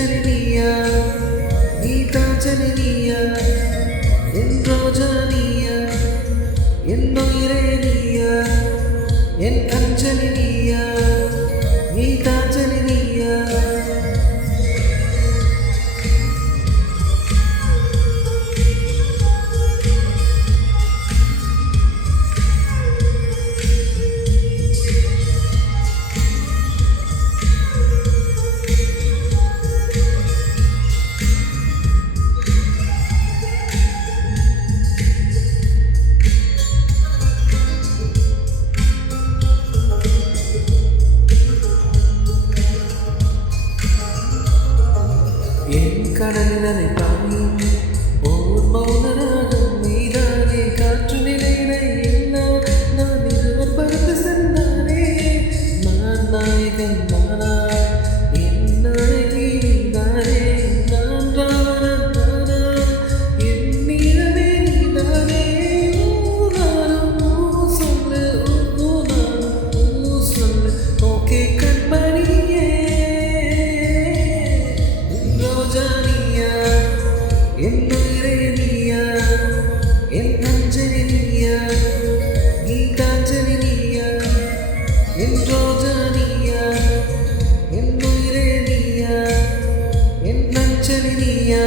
அஞ்சலி நீயா கீதாஞ்சலி நீயா என் ரோஜா நீயா என் உயிரே நீயா என் அஞ்சலி நீயா கீதாஞ்சலி நீயா கடலினை பாயும் ஓர் மௌனராகம் நீதானே காற்று நிலையினை எல்லாம் நான் இருவர் பறந்து சென்றானே நான் நாயகன் நானா என் நாயகி நீதானே நான் ராவணன் நானா என் நீரவே நீதானே நானும் சொல்லு நானும் சொல்லு ஓகே கண்மணியே ரோஜா என் உயிரே நீயா என் அஞ்சலி நீயா கீதாஞ்சலி நீயா என் ரோஜா நீயா என் உயிரே நீயா என் அஞ்சலி நீயா